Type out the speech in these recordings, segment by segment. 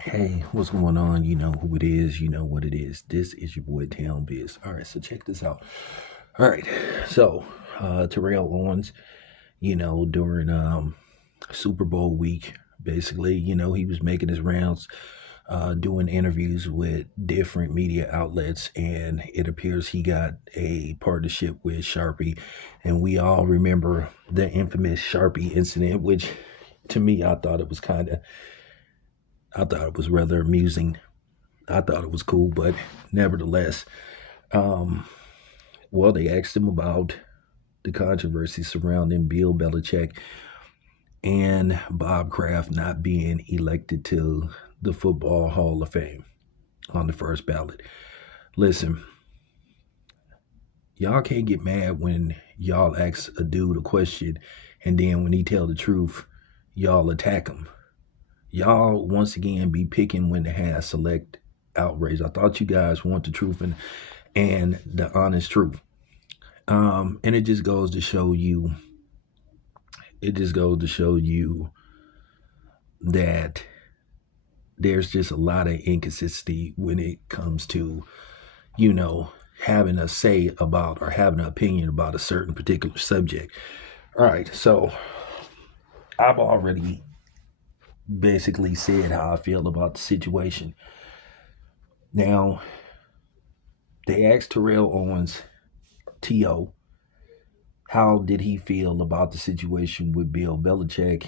Hey, what's going on? You know who it is, you know what it is. This is your boy Town Biz. All right, so check this out. All right, so Terrell Owens, during Super Bowl week, basically, he was making his rounds, doing interviews with different media outlets, and it appears he got a partnership with Sharpie, and we all remember the infamous Sharpie incident, which to me, I thought it was rather amusing. I thought it was cool, but nevertheless, um, well, they asked him about the controversy surrounding Bill Belichick and Bob Kraft not being elected to the Football Hall of Fame on the first ballot. Listen, y'all can't get mad when y'all ask a dude a question and then when he tell the truth, y'all attack him. Y'all once again be picking when to have select outrage. I thought you guys want the truth and the honest truth. And it just goes to show you, it just goes to show you that there's just a lot of inconsistency when it comes to, you know, having a say about or having an opinion about a certain particular subject. All right, so I've already basically said how I feel about the situation. Now, they asked Terrell Owens, T.O., how did he feel about the situation with Bill Belichick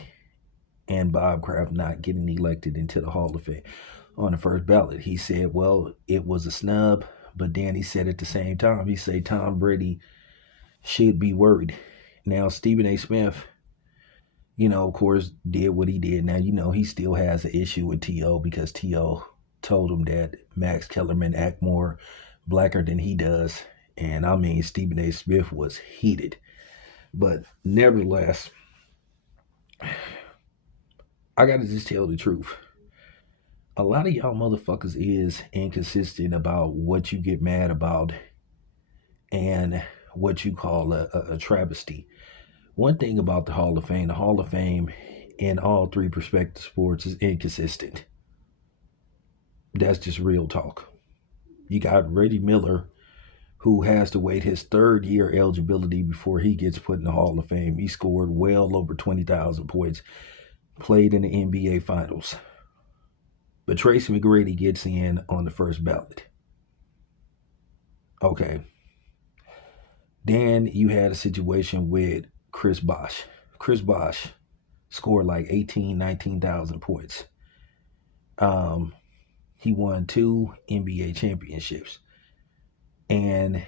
and Bob Kraft not getting elected into the Hall of Fame on the first ballot? He said, well, it was a snub, but then he said at the same time, he said Tom Brady should be worried. Now, Stephen A. Smith, of course, did what he did. Now, he still has an issue with T.O. because T.O. told him that Max Kellerman act more blacker than he does. And I mean, Stephen A. Smith was heated. But nevertheless, I got to just tell the truth. A lot of y'all motherfuckers is inconsistent about what you get mad about and what you call a travesty. One thing about the Hall of Fame in all three prospective sports is inconsistent. That's just real talk. You got Reggie Miller, who has to wait his third year eligibility before he gets put in the Hall of Fame. He scored well over 20,000 points, played in the NBA Finals. But Tracy McGrady gets in on the first ballot. Okay. Then you had a situation with Chris Bosh. Chris Bosh scored like 18, 19,000 points. Um, he won two NBA championships. And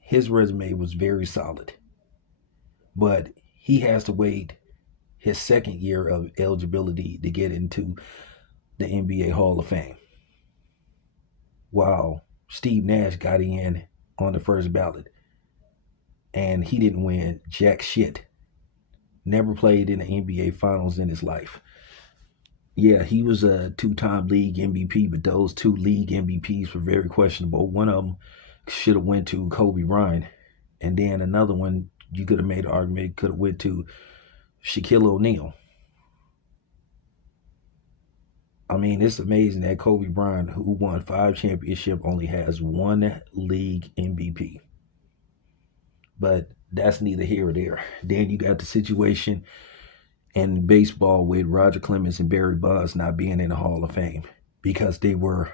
his resume was very solid. But he has to wait his second year of eligibility to get into the NBA Hall of Fame. While Steve Nash got in on the first ballot and he didn't win jack shit. Never played in the NBA Finals in his life. Yeah, he was a two-time league MVP, but those two league MVPs were very questionable. One of them should have went to Kobe Bryant, and then another one you could have made an argument could have went to Shaquille O'Neal. I mean, it's amazing that Kobe Bryant, who won 5 championships, only has one league MVP. But that's neither here or there. Then you got the situation in baseball with Roger Clemens and Barry Bonds not being in the Hall of Fame because they were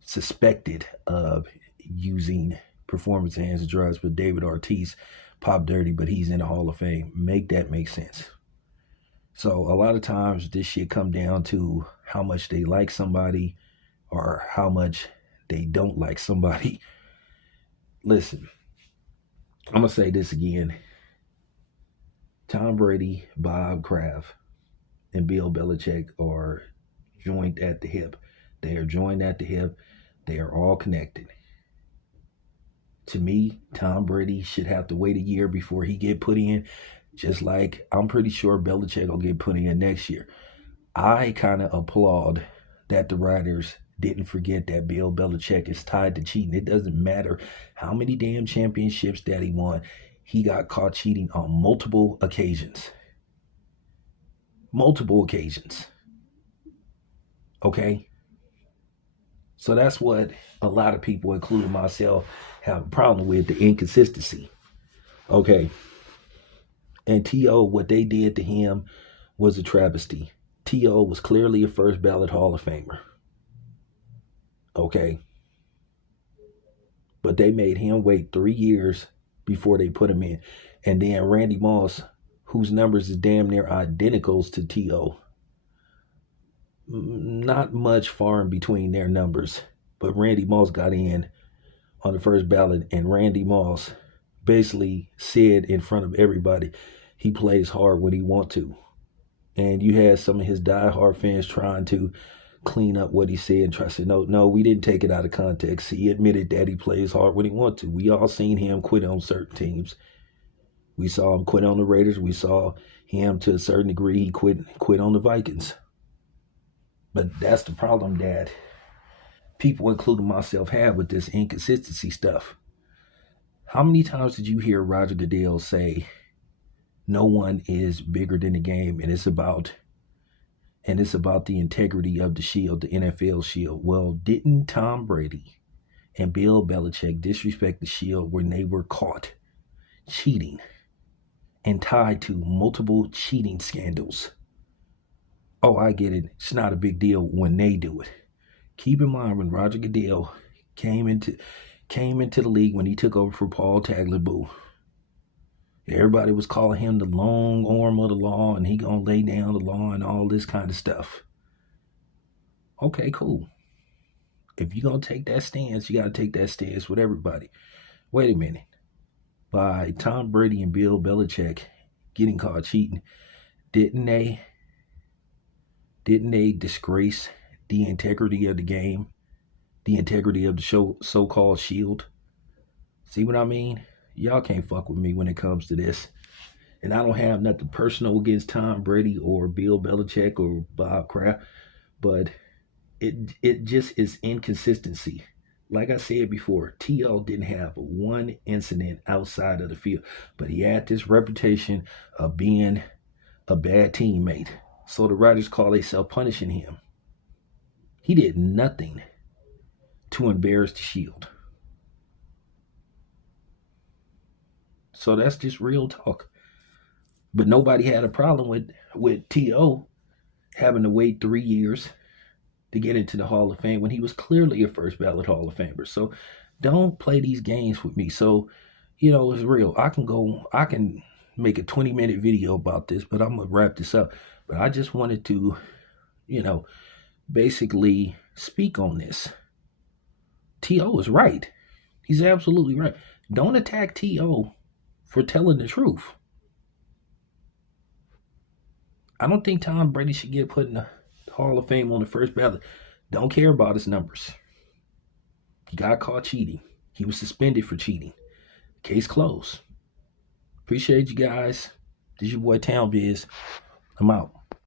suspected of using performance enhancing drugs. But David Ortiz popped dirty, but he's in the Hall of Fame. Make that make sense. So a lot of times this shit come down to how much they like somebody or how much they don't like somebody. Listen, I'm gonna say this again. Tom Brady, Bob Kraft, and Bill Belichick are joined at the hip. They are joined at the hip. They are all connected. To me, Tom Brady should have to wait a year before he get put in, just like I'm pretty sure Belichick will get put in next year. I kind of applaud that the writers didn't forget that Bill Belichick is tied to cheating. It doesn't matter how many damn championships that he won. He got caught cheating on multiple occasions. Multiple occasions. Okay? So that's what a lot of people, including myself, have a problem with, the inconsistency. Okay. And T.O., what they did to him was a travesty. T.O. was clearly a first ballot Hall of Famer. Okay. But they made him wait 3 years before they put him in. And then Randy Moss, whose numbers is damn near identical to T.O., not much far in between their numbers. But Randy Moss got in on the first ballot, and Randy Moss basically said in front of everybody he plays hard when he wants to. And you had some of his diehard fans trying to clean up what he said and try to say, no, we didn't take it out of context. He admitted that he plays hard when he wants to. We all seen him quit on certain teams. We saw him quit on the Raiders. We saw him, to a certain degree, he quit on the Vikings. But that's the problem that people, including myself, have with this inconsistency stuff. How many times did you hear Roger Goodell say, no one is bigger than the game, and it's about the integrity of the shield, the NFL shield? Well, didn't Tom Brady and Bill Belichick disrespect the shield when they were caught cheating and tied to multiple cheating scandals? Oh, I get it. It's not a big deal when they do it. Keep in mind, when Roger Goodell came into the league, when he took over for Paul Tagliabue, everybody was calling him the long arm of the law, and he gonna lay down the law and all this kind of stuff. Okay, cool. If you're gonna take that stance, you gotta take that stance with everybody. Wait a minute. By Tom Brady and Bill Belichick getting caught cheating, didn't they disgrace the integrity of the game, the integrity of the so-called shield? See what I mean? Y'all can't fuck with me when it comes to this. And I don't have nothing personal against Tom Brady or Bill Belichick or Bob Kraft, but it just is inconsistency. Like I said before, T.O. didn't have one incident outside of the field, but he had this reputation of being a bad teammate. So the writers call themselves punishing him. He did nothing to embarrass the shield. So that's just real talk. But nobody had a problem with T.O. having to wait 3 years to get into the Hall of Fame when he was clearly a first ballot Hall of Famer. So don't play these games with me. So, it's real. I can make a 20-minute video about this, but I'm going to wrap this up. But I just wanted to, basically speak on this. T.O. is right. He's absolutely right. Don't attack T.O. for telling the truth. I don't think Tom Brady should get put in the Hall of Fame on the first ballot. Don't care about his numbers. He got caught cheating. He was suspended for cheating. Case closed. Appreciate you guys. This is your boy Town Biz. I'm out.